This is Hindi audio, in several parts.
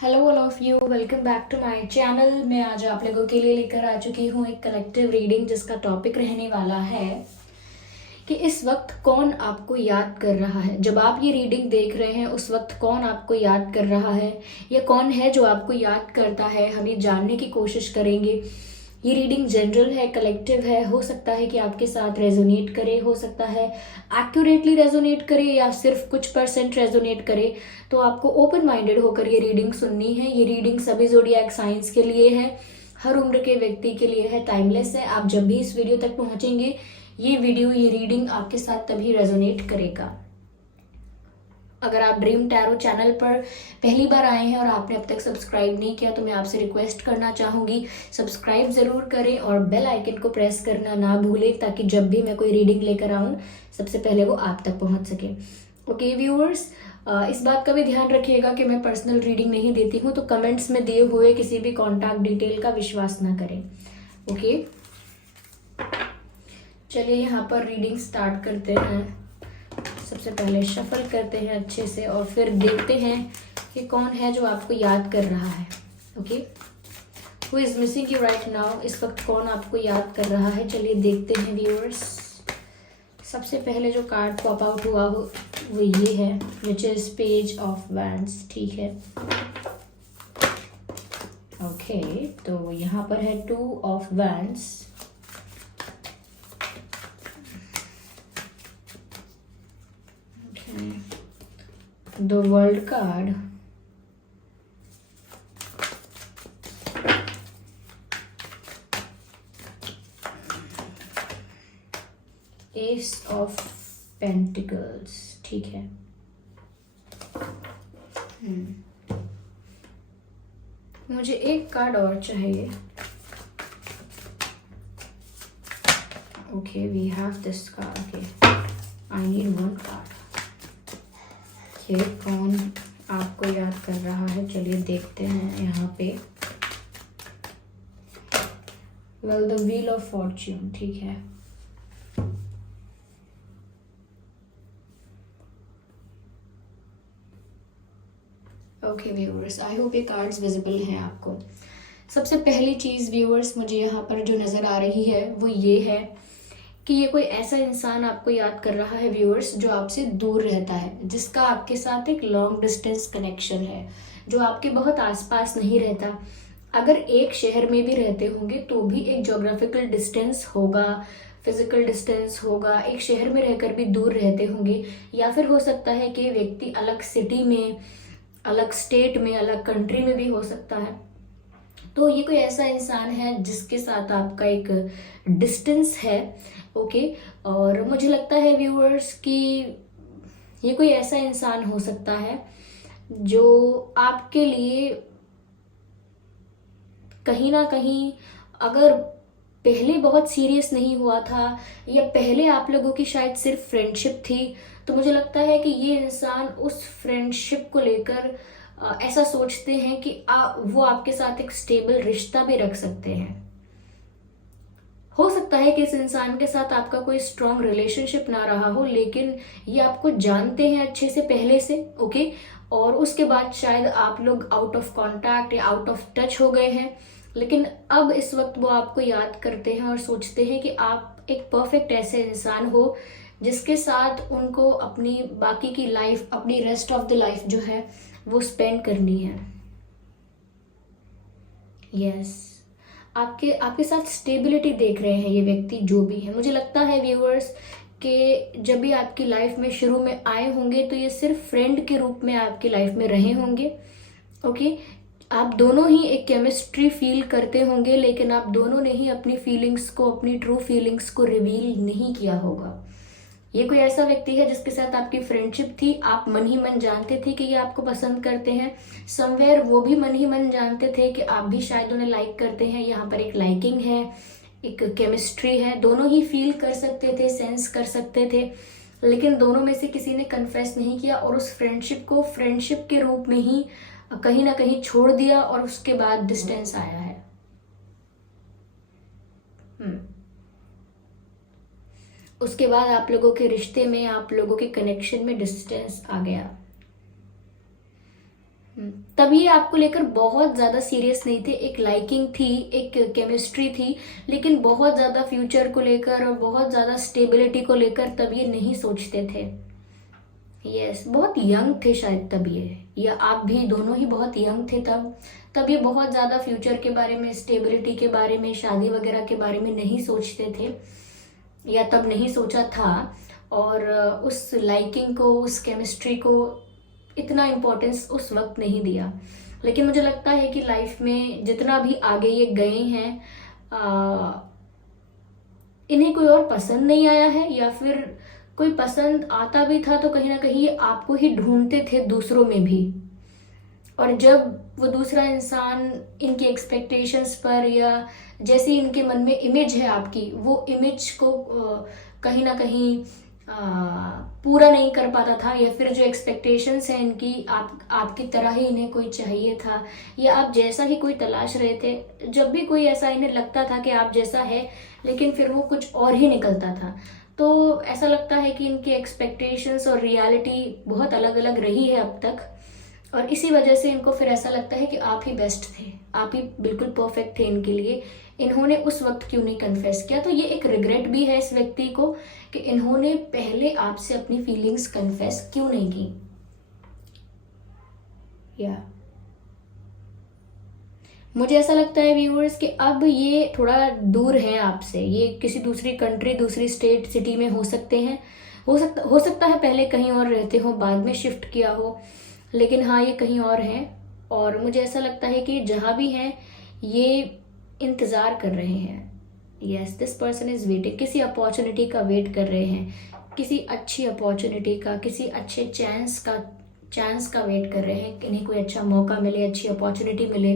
Hello all of you, welcome back to my channel. मैं आज आप लोगों के लिए लेकर आ चुकी हूँ एक कलेक्टिव रीडिंग जिसका टॉपिक रहने वाला है कि इस वक्त कौन आपको याद कर रहा है। जब आप ये रीडिंग देख रहे हैं उस वक्त कौन आपको याद कर रहा है या कौन है जो आपको याद करता है, हम ये जानने की कोशिश करेंगे। ये रीडिंग जनरल है, कलेक्टिव है। हो सकता है कि आपके साथ रेजोनेट करे, हो सकता है एक्यूरेटली रेजोनेट करे या सिर्फ कुछ परसेंट रेजोनेट करे। तो आपको ओपन माइंडेड होकर ये रीडिंग सुननी है। ये रीडिंग सभी ज़ोडिएक साइंस के लिए है, हर उम्र के व्यक्ति के लिए है, टाइमलेस है। आप जब भी इस वीडियो तक पहुंचेंगे ये रीडिंग आपके साथ तभी रेजोनेट करेगा। अगर आप ड्रीम टैरो चैनल पर पहली बार आए हैं और आपने अब तक सब्सक्राइब नहीं किया तो मैं आपसे रिक्वेस्ट करना चाहूँगी, सब्सक्राइब ज़रूर करें और बेल आइकन को प्रेस करना ना भूलें ताकि जब भी मैं कोई रीडिंग लेकर आऊँ सबसे पहले वो आप तक पहुँच सके। ओके व्यूअर्स, इस बात का भी ध्यान रखिएगा कि मैं पर्सनल रीडिंग नहीं देती हूँ, तो कमेंट्स में दिए हुए किसी भी कॉन्टैक्ट डिटेल का विश्वास ना करें। ओके, चलिए यहाँ पर रीडिंग स्टार्ट करते हैं। सबसे पहले शफल करते हैं अच्छे से और फिर देखते हैं कि कौन है जो आपको याद कर रहा है। Okay, who is missing you right now, इस वक्त कौन आपको याद कर रहा है। चलिए देखते हैं व्यूअर्स। सबसे पहले जो कार्ड पॉप आउट हुआ वो ये है, which is page of wands. ठीक है, ओके, तो यहाँ पर है 2 of wands, the world card, ace of pentacles। ठीक है, मुझे एक कार्ड और चाहिए। Okay, we have this card. Okay, I need 1 card. कौन आपको याद कर रहा है, चलिए देखते हैं यहाँ पे। Well, the wheel of Fortune. ठीक है, ओके व्यूअर्स, आई होप ये कार्ड्स विजिबल हैं आपको। सबसे पहली चीज़ व्यूअर्स मुझे यहाँ पर जो नज़र आ रही है वो ये है कि ये कोई ऐसा इंसान आपको याद कर रहा है व्यूअर्स जो आपसे दूर रहता है, जिसका आपके साथ एक लॉन्ग डिस्टेंस कनेक्शन है, जो आपके बहुत आसपास नहीं रहता। अगर एक शहर में भी रहते होंगे तो भी एक ज्योग्राफिकल डिस्टेंस होगा, फिजिकल डिस्टेंस होगा, एक शहर में रहकर भी दूर रहते होंगे। या फिर हो सकता है कि व्यक्ति अलग सिटी में, अलग स्टेट में, अलग कंट्री में भी हो सकता है। तो ये कोई ऐसा इंसान है जिसके साथ आपका एक डिस्टेंस है। ओके, और मुझे लगता है व्यूअर्स कि ये कोई ऐसा इंसान हो सकता है जो आपके लिए कहीं ना कहीं, अगर पहले बहुत सीरियस नहीं हुआ था या पहले आप लोगों की शायद सिर्फ फ्रेंडशिप थी, तो मुझे लगता है कि ये इंसान उस फ्रेंडशिप को लेकर ऐसा सोचते हैं कि वो आपके साथ एक स्टेबल रिश्ता भी रख सकते हैं। हो सकता है कि इस इंसान के साथ आपका कोई स्ट्रॉन्ग रिलेशनशिप ना रहा हो, लेकिन ये आपको जानते हैं अच्छे से पहले से। ओके, और उसके बाद शायद आप लोग आउट ऑफ कांटेक्ट या आउट ऑफ टच हो गए हैं, लेकिन अब इस वक्त वो आपको याद करते हैं और सोचते हैं कि आप एक परफेक्ट ऐसे इंसान हो जिसके साथ उनको अपनी बाकी की लाइफ, अपनी रेस्ट ऑफ द लाइफ जो है वो स्पेंड करनी है। यस, आपके आपके साथ स्टेबिलिटी देख रहे हैं ये व्यक्ति जो भी है। मुझे लगता है व्यूअर्स कि जब भी आपकी लाइफ में शुरू में आए होंगे तो ये सिर्फ फ्रेंड के रूप में आपकी लाइफ में रहे होंगे। ओके, आप दोनों ही एक केमिस्ट्री फील करते होंगे, लेकिन आप दोनों ने ही अपनी फीलिंग्स को, अपनी ट्रू फीलिंग्स को रिवील नहीं किया होगा। ये कोई ऐसा व्यक्ति है जिसके साथ आपकी फ्रेंडशिप थी, आप मन ही मन जानते थे कि ये आपको पसंद करते हैं। समवेयर वो भी मन ही मन जानते थे कि आप भी शायद उन्हें लाइक करते हैं। यहाँ पर एक लाइकिंग है, एक केमिस्ट्री है, दोनों ही फील कर सकते थे, सेंस कर सकते थे, लेकिन दोनों में से किसी ने कन्फेस नहीं किया और उस फ्रेंडशिप को फ्रेंडशिप के रूप में ही कहीं ना कहीं छोड़ दिया और उसके बाद डिस्टेंस आया है। उसके बाद आप लोगों के रिश्ते में, आप लोगों के कनेक्शन में डिस्टेंस आ गया। तब ये आपको लेकर बहुत ज़्यादा सीरियस नहीं थे, एक लाइकिंग थी, एक केमिस्ट्री थी, लेकिन बहुत ज़्यादा फ्यूचर को लेकर और बहुत ज़्यादा स्टेबिलिटी को लेकर तब ये नहीं सोचते थे। यस, बहुत यंग थे शायद तब ये, या आप भी दोनों ही बहुत यंग थे तब ये बहुत ज़्यादा फ्यूचर के बारे में, स्टेबिलिटी के बारे में, शादी वगैरह के बारे में नहीं सोचते थे, या तब नहीं सोचा था। और उस लाइकिंग को, उस केमिस्ट्री को इतना इम्पोर्टेंस उस वक्त नहीं दिया। लेकिन मुझे लगता है कि लाइफ में जितना भी आगे ये गए हैं, इन्हें कोई और पसंद नहीं आया है, या फिर कोई पसंद आता भी था तो कहीं ना कहीं ये आपको ही ढूंढते थे दूसरों में भी। और जब वो दूसरा इंसान इनकी एक्सपेक्टेशंस पर, या जैसी इनके मन में इमेज है आपकी, वो इमेज को कहीं ना कहीं पूरा नहीं कर पाता था, या फिर जो एक्सपेक्टेशंस हैं इनकी, आपकी तरह ही इन्हें कोई चाहिए था, या आप जैसा ही कोई तलाश रहे थे, जब भी कोई ऐसा इन्हें लगता था कि आप जैसा है, लेकिन फिर वो कुछ और ही निकलता था, तो ऐसा लगता है कि इनकी एक्सपेक्टेशंस और रियलिटी बहुत अलग अलग रही है अब तक। और इसी वजह से इनको फिर ऐसा लगता है कि आप ही बेस्ट थे, आप ही बिल्कुल परफेक्ट थे इनके लिए, इन्होंने उस वक्त क्यों नहीं कन्फेस किया। तो ये एक रिग्रेट भी है इस व्यक्ति को कि इन्होंने पहले आपसे अपनी फीलिंग्स कन्फेस क्यों नहीं की। या मुझे ऐसा लगता है व्यूअर्स कि अब ये थोड़ा दूर है आपसे, ये किसी दूसरी कंट्री, दूसरी स्टेट, सिटी में हो सकते हैं, हो सकता है पहले कहीं और रहते हो, बाद में शिफ्ट किया हो, लेकिन हाँ ये कहीं और हैं। और मुझे ऐसा लगता है कि जहाँ भी हैं ये इंतज़ार कर रहे हैं। Yes, this person is waiting, किसी अपॉर्चुनिटी का वेट कर रहे हैं, किसी अच्छी अपॉर्चुनिटी का, किसी अच्छे चांस का वेट कर रहे हैं कि इन्हें कोई अच्छा मौका मिले, अच्छी अपॉर्चुनिटी मिले,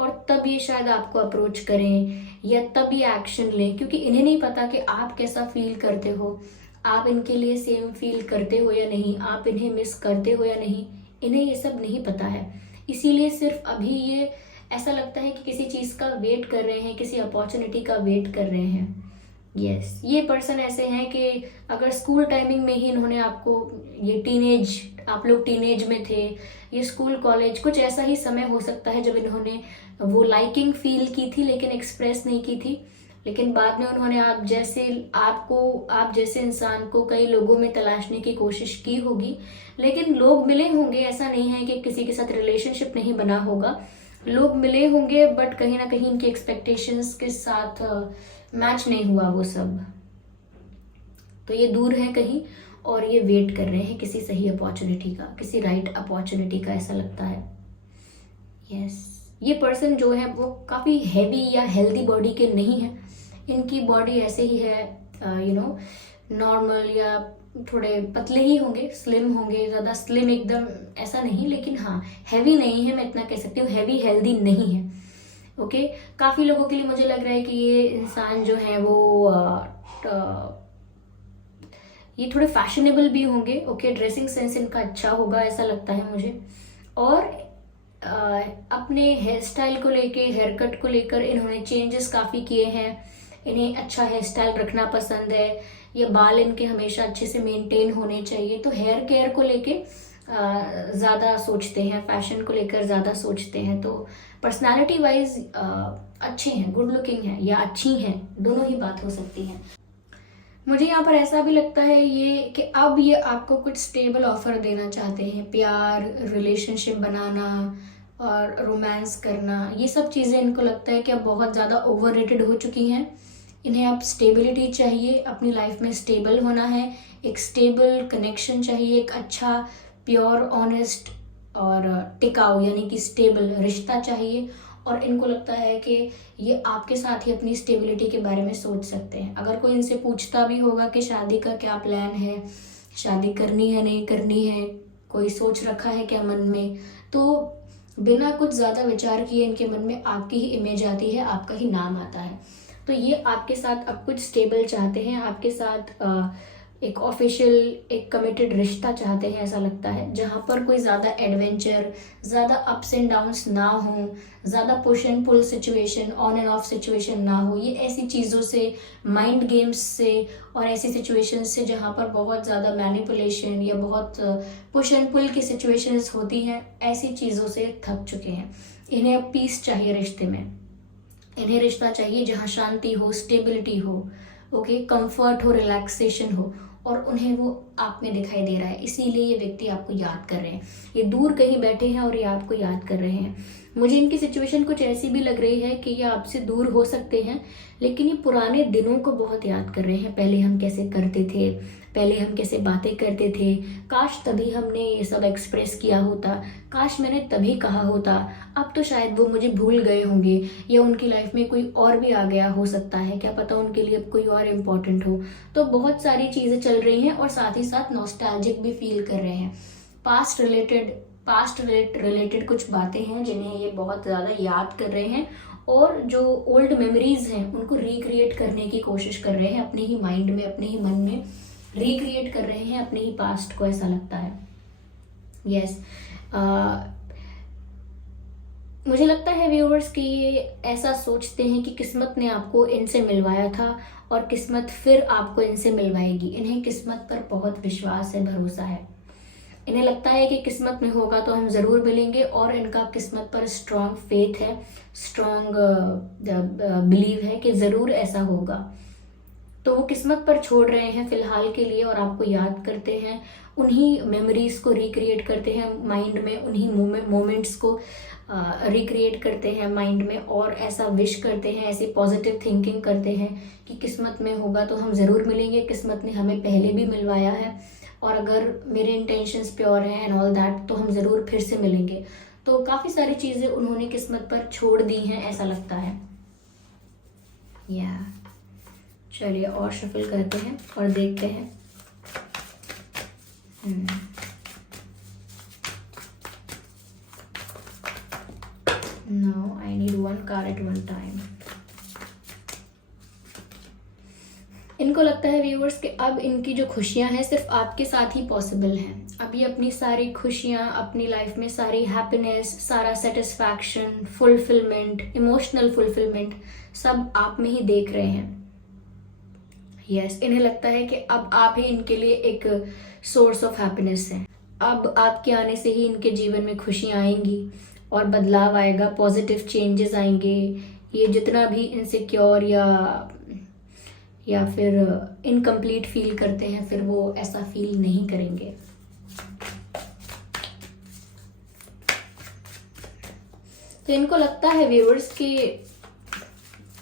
और तब ये शायद आपको अप्रोच करें, या तब ये एक्शन लें, क्योंकि इन्हें नहीं पता कि आप कैसा फील करते हो, आप इनके लिए सेम फील करते हो या नहीं, आप इन्हें मिस करते हो या नहीं, इन्हें ये सब नहीं पता है। इसीलिए सिर्फ अभी ये ऐसा लगता है कि किसी चीज़ का वेट कर रहे हैं, किसी अपॉर्चुनिटी का वेट कर रहे हैं। यस, ये पर्सन ऐसे हैं कि अगर स्कूल टाइमिंग में ही इन्होंने आपको, ये टीनेज, आप लोग टीनेज में थे, ये स्कूल कॉलेज, कुछ ऐसा ही समय हो सकता है जब इन्होंने वो लाइकिंग फील की थी लेकिन एक्सप्रेस नहीं की थी, लेकिन बाद में उन्होंने आप जैसे इंसान को कई लोगों में तलाशने की कोशिश की होगी, लेकिन लोग मिले होंगे, ऐसा नहीं है कि किसी के साथ रिलेशनशिप नहीं बना होगा, लोग मिले होंगे, बट कहीं ना कहीं इनकी एक्सपेक्टेशंस के साथ मैच नहीं हुआ वो सब। तो ये दूर है कहीं, और ये वेट कर रहे हैं किसी सही अपॉर्चुनिटी का, किसी राइट अपॉर्चुनिटी का, ऐसा लगता है। यस, ये पर्सन जो है वो काफ़ी हैवी या हेल्दी बॉडी के नहीं है, इनकी बॉडी ऐसे ही है, नॉर्मल, या थोड़े पतले ही होंगे, स्लिम होंगे, ज़्यादा स्लिम एकदम ऐसा नहीं, लेकिन हाँ हैवी नहीं है, मैं इतना कह सकती हूँ, हैवी हेल्दी नहीं है। ओके, काफ़ी लोगों के लिए मुझे लग रहा है कि ये इंसान जो है वो ये थोड़े फैशनेबल भी होंगे। ओके, ड्रेसिंग सेंस इनका अच्छा होगा ऐसा लगता है मुझे, और अपने हेयर स्टाइल को लेके, हेयर कट को लेकर इन्होंने चेंजेस काफ़ी किए हैं, इन्हें अच्छा हेयर स्टाइल रखना पसंद है, ये बाल इनके हमेशा अच्छे से मेंटेन होने चाहिए, तो हेयर केयर को लेके ज़्यादा सोचते हैं, फैशन को लेकर ज़्यादा सोचते हैं। तो पर्सनालिटी वाइज अच्छे हैं, गुड लुकिंग है, या अच्छी हैं, दोनों ही बात हो सकती है। मुझे यहाँ पर ऐसा भी लगता है ये कि अब ये आपको कुछ स्टेबल ऑफर देना चाहते हैं, प्यार, रिलेशनशिप बनाना और रोमांस करना, ये सब चीज़ें इनको लगता है कि अब बहुत ज़्यादा ओवररेटेड हो चुकी हैं। इन्हें अब स्टेबिलिटी चाहिए, अपनी लाइफ में स्टेबल होना है, एक स्टेबल कनेक्शन चाहिए, एक अच्छा प्योर ऑनेस्ट और टिकाऊ यानी कि स्टेबल रिश्ता चाहिए। और इनको लगता है कि ये आपके साथ ही अपनी स्टेबिलिटी के बारे में सोच सकते हैं। अगर कोई इनसे पूछता भी होगा कि शादी का क्या प्लान है, शादी करनी है नहीं करनी है, कोई सोच रखा है क्या मन में, तो बिना कुछ ज़्यादा विचार किए इनके मन में आपकी ही इमेज आती है, आपका ही नाम आता है। तो ये आपके साथ अब कुछ स्टेबल चाहते हैं, आपके साथ एक ऑफिशियल, एक कमिटेड रिश्ता चाहते हैं ऐसा लगता है, जहाँ पर कोई ज़्यादा एडवेंचर, ज़्यादा अप्स एंड डाउन्स ना हो, ज़्यादा push and pull situation, on and off situation ना हो। ये ऐसी चीज़ों से, माइंड गेम्स से और ऐसी सिचुएशन से जहाँ पर बहुत ज़्यादा मैनिपुलेशन या बहुत पुश एंड पुल की सिचुएशंस होती हैं, ऐसी चीज़ों से थक चुके हैं। इन्हें अब पीस चाहिए रिश्ते में। इन्हें रिश्ता चाहिए जहाँ शांति हो, स्टेबिलिटी हो, ओके, कंफर्ट हो, रिलैक्सेशन हो, और उन्हें वो आप में दिखाई दे रहा है। इसीलिए ये व्यक्ति आपको याद कर रहे हैं। ये दूर कहीं बैठे हैं और ये आपको याद कर रहे हैं। मुझे इनकी सिचुएशन कुछ ऐसी भी लग रही है कि ये आपसे दूर हो सकते हैं, लेकिन ये पुराने दिनों को बहुत याद कर रहे हैं। पहले हम कैसे करते थे, पहले हम कैसे बातें करते थे, काश तभी हमने ये सब एक्सप्रेस किया होता, काश मैंने तभी कहा होता। अब तो शायद वो मुझे भूल गए होंगे, या उनकी लाइफ में कोई और भी आ गया हो सकता है, क्या पता उनके लिए अब कोई और इम्पोर्टेंट हो। तो बहुत सारी चीज़ें चल रही हैं और साथ ही साथ नॉस्टैल्जिक भी फील कर रहे हैं। पास्ट रिलेटेड कुछ बातें हैं जिन्हें ये बहुत ज़्यादा याद कर रहे हैं, और जो ओल्ड मेमोरीज हैं उनको रिक्रिएट करने की कोशिश कर रहे हैं अपने ही माइंड में, अपने ही मन में रिक्रिएट कर रहे हैं अपने ही पास्ट को, ऐसा लगता है। यस, मुझे लगता है व्यूअर्स कि ये ऐसा सोचते हैं कि किस्मत ने आपको इनसे मिलवाया था और किस्मत फिर आपको इनसे मिलवाएगी। इन्हें किस्मत पर बहुत विश्वास है, भरोसा है। इन्हें लगता है कि किस्मत में होगा तो हम ज़रूर मिलेंगे, और इनका किस्मत पर स्ट्रॉन्ग फेथ है, स्ट्रॉन्ग बिलीव है कि ज़रूर ऐसा होगा। तो वो किस्मत पर छोड़ रहे हैं फिलहाल के लिए, और आपको याद करते हैं, उन्हीं मेमोरीज को रिक्रिएट करते हैं माइंड में, उन्हीं मोमेंट्स को रिक्रिएट करते हैं माइंड में, और ऐसा विश करते हैं, ऐसी पॉजिटिव थिंकिंग करते हैं कि किस्मत में होगा तो हम ज़रूर मिलेंगे, किस्मत ने हमें पहले भी मिलवाया है, और अगर मेरे इंटेंशंस प्योर हैं एंड ऑल दैट तो हम ज़रूर फिर से मिलेंगे। तो काफ़ी सारी चीज़ें उन्होंने किस्मत पर छोड़ दी हैं, ऐसा लगता है। चलिए और शफल करते हैं और देखते हैं। Now I need one card at one time. इनको लगता है व्यूअर्स कि अब इनकी जो खुशियां हैं सिर्फ आपके साथ ही पॉसिबल हैं। अब ये अपनी सारी खुशियां, अपनी लाइफ में सारी हैप्पीनेस, सारा सेटिस्फैक्शन, फुलफिलमेंट, इमोशनल फुलफिलमेंट सब आप में ही देख रहे हैं। यस, इन्हें लगता है कि अब आप ही इनके लिए एक सोर्स ऑफ हैप्पीनेस हैं। अब आपके आने से ही इनके जीवन में खुशियां आएंगी और बदलाव आएगा, पॉजिटिव चेंजेस आएंगे। ये जितना भी इनसिक्योर या फिर इनकम्प्लीट फील करते हैं, फिर वो ऐसा फील नहीं करेंगे। तो इनको लगता है व्यूअर्स कि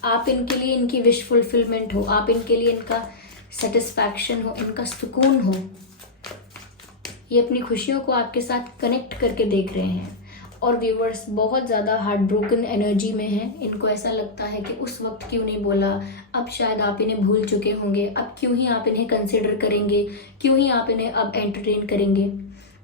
आप इनके लिए इनकी विश फुलफिलमेंट हो, आप इनके लिए इनका सेटिस्फैक्शन हो, इनका सुकून हो। ये अपनी खुशियों को आपके साथ कनेक्ट करके देख रहे हैं। और व्यूअर्स बहुत ज़्यादा हार्ट ब्रोकन एनर्जी में हैं। इनको ऐसा लगता है कि उस वक्त क्यों नहीं बोला, अब शायद आप इन्हें भूल चुके होंगे, अब क्यों ही आप इन्हें कंसिडर करेंगे, क्यों ही आप इन्हें अब एंटरटेन करेंगे।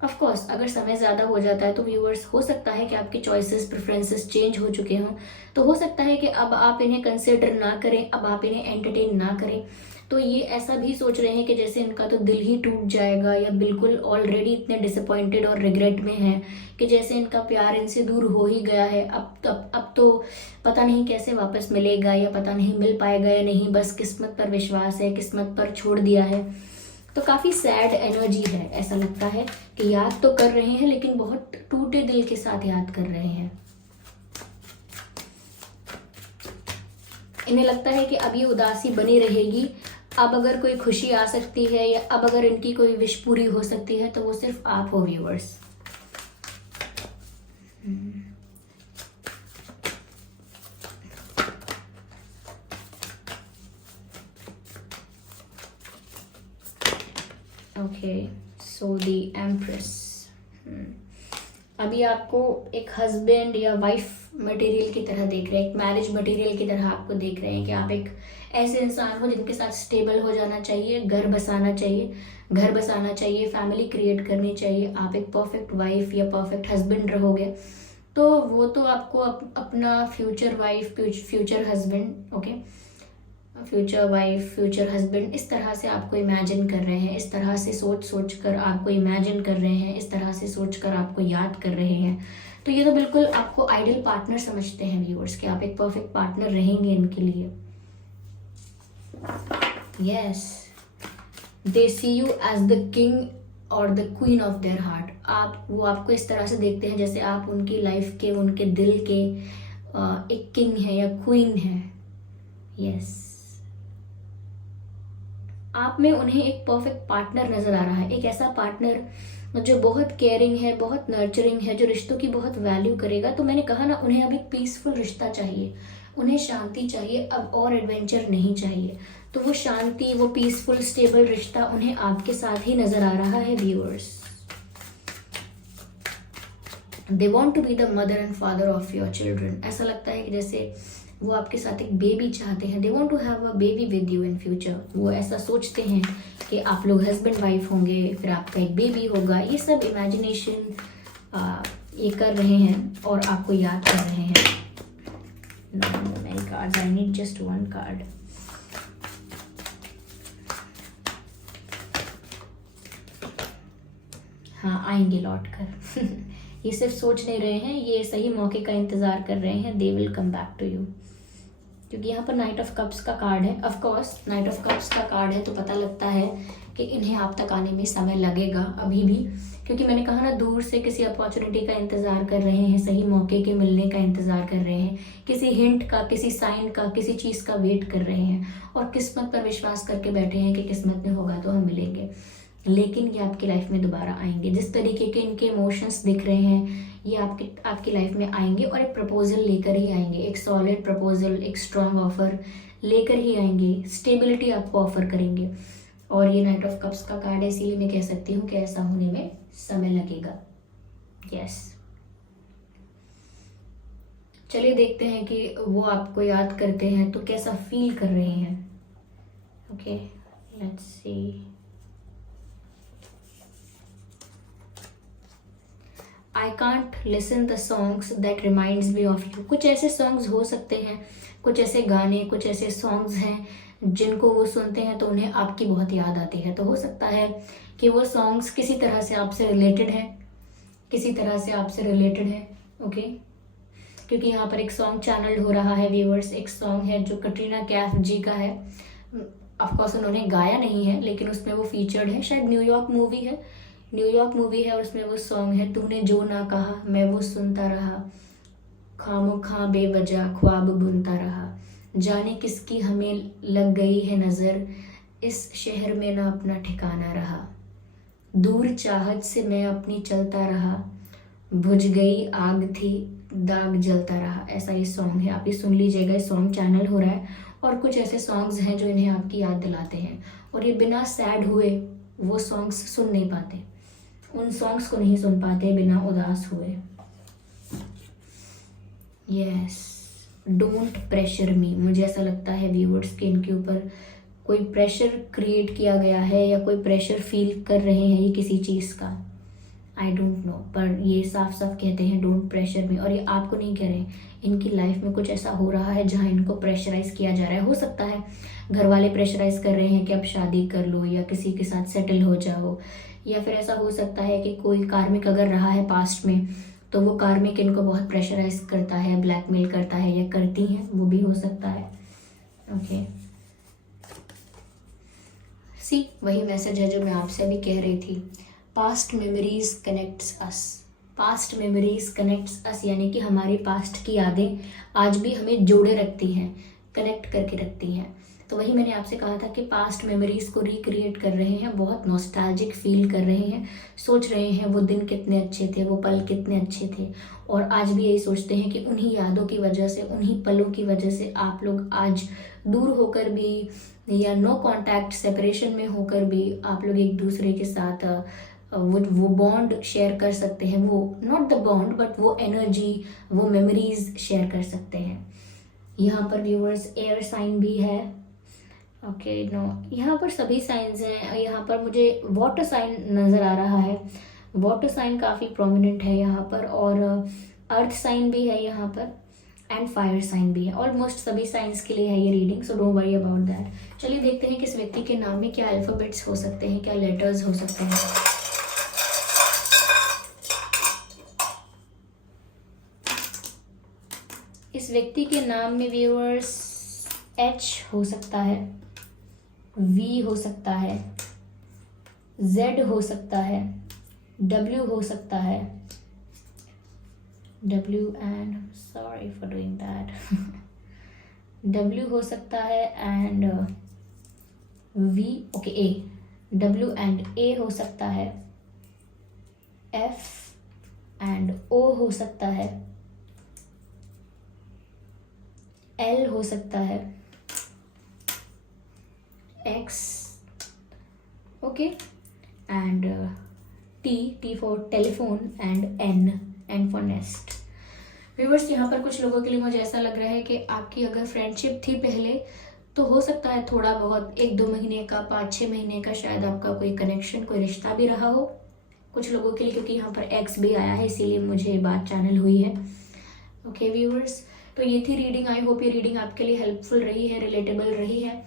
ऑफ कोर्स अगर समय ज़्यादा हो जाता है तो व्यूअर्स हो सकता है कि आपके चॉइसेस, प्रेफरेंसेस चेंज हो चुके हों, तो हो सकता है कि अब आप इन्हें कंसिडर ना करें, अब आप इन्हें एंटरटेन ना करें। तो ये ऐसा भी सोच रहे हैं कि जैसे इनका तो दिल ही टूट जाएगा, या बिल्कुल ऑलरेडी इतने डिसअपॉइंटेड और रिग्रेट में हैं कि जैसे इनका प्यार इनसे दूर हो ही गया है, अब तो पता नहीं कैसे वापस मिलेगा, या पता नहीं मिल पाएगा या नहीं, बस किस्मत पर विश्वास है, किस्मत पर छोड़ दिया है। तो काफ़ी सैड एनर्जी है, ऐसा लगता है कि याद तो कर रहे हैं लेकिन बहुत टूटे दिल के साथ याद कर रहे हैं। इन्हें लगता है कि अब ये उदासी बनी रहेगी, अब अगर कोई खुशी आ सकती है या अब अगर इनकी कोई विश पूरी हो सकती है तो वो सिर्फ आप हो viewers. Okay, so the empress. अभी आपको एक हस्बैंड या वाइफ मटेरियल की तरह देख रहे हैं, एक मैरिज मटेरियल की तरह आपको देख रहे हैं कि आप एक ऐसे इंसान हो जिनके साथ स्टेबल हो जाना चाहिए, घर बसाना चाहिए, फैमिली क्रिएट करनी चाहिए। आप एक परफेक्ट वाइफ या परफेक्ट हस्बैंड रहोगे तो वो तो आपको अपना future wife, future husband, okay, future wife, future husband, इस तरह से आपको इमेजिन कर रहे हैं, इस तरह से सोच सोच कर आपको इमेजिन कर रहे हैं, इस तरह से सोच कर आपको याद कर रहे हैं। तो ये तो बिल्कुल आपको आइडियल पार्टनर समझते हैं व्यूअर्स, कि आप एक परफेक्ट पार्टनर रहेंगे इनके लिए। Yes, they see you as the king और the queen of their heart. वो आपको इस तरह से देखते हैं जैसे आप उनकी लाइफ के, उनके दिल के एक किंग है या क्वीन है। यस, आप में उन्हें एक परफेक्ट पार्टनर नजर आ रहा है, एक ऐसा पार्टनर जो बहुत केयरिंग है, बहुत नर्चरिंग है, जो रिश्तों की बहुत वैल्यू करेगा। तो मैंने कहा ना, उन्हें अब एक पीसफुल रिश्ता चाहिए, उन्हें शांति चाहिए, अब और एडवेंचर नहीं चाहिए। तो वो शांति, वो पीसफुल स्टेबल रिश्ता उन्हें आपके साथ ही नजर आ रहा है viewers. They want to be the mother and father of your children. ऐसा लगता है कि जैसे वो आपके साथ एक बेबी चाहते हैं। They want to have a baby with you in future. वो ऐसा सोचते हैं कि आप लोग हस्बैंड वाइफ होंगे, फिर आपका एक बेबी होगा। ये सब इमेजिनेशन ये कर रहे हैं और आपको याद कर रहे हैं। No many cards, I need just one card. हाँ, आएंगे लौट कर। ये सिर्फ सोच नहीं रहे हैं, ये सही मौके का इंतजार कर रहे हैं। They will come back to you, क्योंकि यहाँ पर नाइट ऑफ कप्स का कार्ड है। Of course knight of cups का कार्ड है तो पता लगता है कि इन्हें आप तक आने में समय लगेगा अभी भी, क्योंकि मैंने कहा ना, दूर से किसी अपॉर्चुनिटी का इंतजार कर रहे हैं, सही मौके के मिलने का इंतजार कर रहे हैं, किसी हिंट का, किसी साइन का, किसी चीज का वेट कर रहे हैं, और किस्मत पर विश्वास करके बैठे हैं कि किस्मत में होगा तो हम मिलेंगे। लेकिन ये आपकी लाइफ में दोबारा आएंगे। जिस तरीके के इनके इमोशंस दिख रहे हैं, ये आपकी लाइफ में आएंगे और एक प्रपोजल लेकर ही आएंगे, एक सॉलिड प्रपोजल, एक स्ट्रॉन्ग ऑफर लेकर ही आएंगे, स्टेबिलिटी आपको ऑफर करेंगे। और ये नाइट ऑफ कप्स का कार्ड है, इसीलिए मैं कह सकती हूँ कि ऐसा होने में समय लगेगा। यस, चलिए देखते हैं कि वो आपको याद करते हैं तो कैसा फील कर रहे हैं। Okay, let's see. I can't listen the songs that reminds me of you. कुछ ऐसे सॉन्ग्स हो सकते हैं, कुछ ऐसे गाने, कुछ ऐसे सॉन्ग्स हैं जिनको वो सुनते हैं तो उन्हें आपकी बहुत याद आती है। तो हो सकता है कि वो सॉन्ग्स किसी तरह से आपसे रिलेटेड हैं, किसी तरह से आपसे रिलेटेड है। ओके, क्योंकि यहाँ पर एक सॉन्ग चैनल हो रहा है व्यूअर्स। एक सॉन्ग है जो कटरीना कैफ जी का है। ऑफकोर्स उन्होंने गाया नहीं है, लेकिन उसमें वो फीचर्ड है। शायद न्यूयॉर्क मूवी है, न्यूयॉर्क मूवी है और उसमें वो सॉन्ग है, तूने जो ना कहा मैं वो सुनता रहा, खामोखा बेवजह ख्वाब बुनता रहा, जाने किसकी हमें लग गई है नज़र, इस शहर में ना अपना ठिकाना रहा, दूर चाहत से मैं अपनी चलता रहा, बुझ गई आग थी दाग जलता रहा। ऐसा ये सॉन्ग है, आप ये सुन लीजिएगा। ये सॉन्ग चैनल हो रहा है और कुछ ऐसे सॉन्ग्स हैं जो इन्हें आपकी याद दिलाते हैं, और ये बिना सैड हुए वो सॉन्ग्स सुन नहीं पाते, उन सॉन्ग्स को नहीं सुन पाते बिना उदास हुए। यस, डोंट प्रेशर मी। मुझे ऐसा लगता है व्यूअर्स के इनके ऊपर कोई प्रेशर क्रिएट किया गया है या कोई प्रेशर फील कर रहे हैं ये किसी चीज़ का। आई डोंट नो, पर ये साफ साफ कहते हैं डोंट प्रेशर मी। और ये आपको नहीं कह रहे, इनकी लाइफ में कुछ ऐसा हो रहा है जहाँ इनको प्रेशराइज किया जा रहा है। हो सकता है घर वाले प्रेशराइज कर रहे हैं कि अब शादी कर लो या किसी के साथ सेटल हो जाओ, या फिर ऐसा हो सकता है कि कोई कार्मिक अगर रहा है पास्ट में तो वो कार्मिक इनको बहुत प्रेशराइज करता है, ब्लैकमेल करता है या करती हैं, वो भी हो सकता है। ओके, सी वही मैसेज है जो मैं आपसे अभी कह रही थी। पास्ट मेमोरीज कनेक्ट्स अस, पास्ट मेमोरीज कनेक्ट्स अस, यानी कि हमारी पास्ट की यादें आज भी हमें जोड़े रखती हैं, कनेक्ट करके रखती हैं। तो वही मैंने आपसे कहा था कि पास्ट मेमोरीज को रिक्रिएट कर रहे हैं, बहुत नॉस्टैल्जिक फील कर रहे हैं, सोच रहे हैं वो दिन कितने अच्छे थे, वो पल कितने अच्छे थे, और आज भी यही सोचते हैं कि उन्हीं यादों की वजह से, उन्हीं पलों की वजह से आप लोग आज दूर होकर भी या नो कांटेक्ट सेपरेशन में होकर भी आप लोग एक दूसरे के साथ वो बॉन्ड शेयर कर सकते हैं। वो नॉट द बॉन्ड बट वो एनर्जी, वो मेमोरीज शेयर कर सकते हैं। यहाँ पर व्यूअर्स एयर साइन भी है। ओके, नो, यहाँ पर सभी साइंस हैं। यहाँ पर मुझे वाटर साइन नज़र आ रहा है, वाटर साइन काफ़ी प्रोमिनेंट है यहाँ पर, और अर्थ साइन भी है यहाँ पर, एंड फायर साइन भी है। ऑलमोस्ट सभी साइंस के लिए है ये reading, so don't worry about that. चलिए देखते हैं कि इस व्यक्ति के नाम में क्या अल्फाबेट्स हो सकते हैं, क्या लेटर्स हो सकते हैं। इस व्यक्ति के नाम में व्यूअर्स H हो सकता है, V हो सकता है, Z हो सकता है, W हो सकता है, W and sorry for doing that W हो सकता है and V, okay A, W and A हो सकता है, F एंड O हो सकता है, L हो सकता है, X, okay, and T for telephone and N for nest. Viewers, यहाँ पर कुछ लोगों के लिए मुझे ऐसा लग रहा है कि आपकी अगर फ्रेंडशिप थी पहले तो हो सकता है थोड़ा बहुत 1-2 महीने का, 5-6 महीने का शायद आपका कोई कनेक्शन, कोई रिश्ता भी रहा हो कुछ लोगों के लिए, क्योंकि यहाँ पर X भी आया है इसीलिए मुझे ये बात चैनल हुई है। ओके व्यूवर्स, तो ये थी रीडिंग। आई होप ये रीडिंग आपके लिए हेल्पफुल रही है, रिलेटेबल रही है।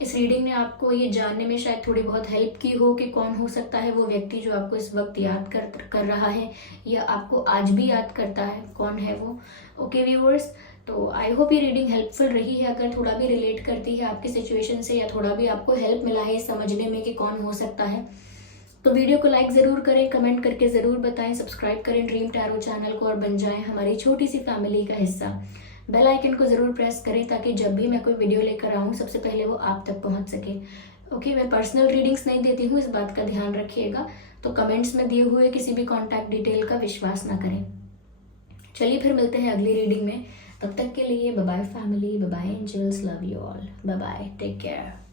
इस रीडिंग ने आपको ये जानने में शायद थोड़ी बहुत हेल्प की हो कि कौन हो सकता है वो व्यक्ति जो आपको इस वक्त याद कर रहा है या आपको आज भी याद करता है, कौन है वो। ओके व्यूअर्स, तो आई होप ये रीडिंग हेल्पफुल रही है। अगर थोड़ा भी रिलेट करती है आपकी सिचुएशन से या थोड़ा भी आपको हेल्प मिला है समझने में कि कौन हो सकता है, तो वीडियो को लाइक ज़रूर करें, कमेंट करके ज़रूर बताएं, सब्सक्राइब करें ड्रीम टैरो चैनल को और बन जाएं हमारी छोटी सी फैमिली का हिस्सा। बेल आइकन को ज़रूर प्रेस करें ताकि जब भी मैं कोई वीडियो लेकर आऊँ सबसे पहले वो आप तक पहुँच सके। ओके, मैं पर्सनल रीडिंग्स नहीं देती हूँ, इस बात का ध्यान रखिएगा। तो कमेंट्स में दिए हुए किसी भी कॉन्टैक्ट डिटेल का विश्वास ना करें। चलिए फिर मिलते हैं अगली रीडिंग में, तब तक के लिए bye bye family, bye bye angels, love you all, bye bye, take care.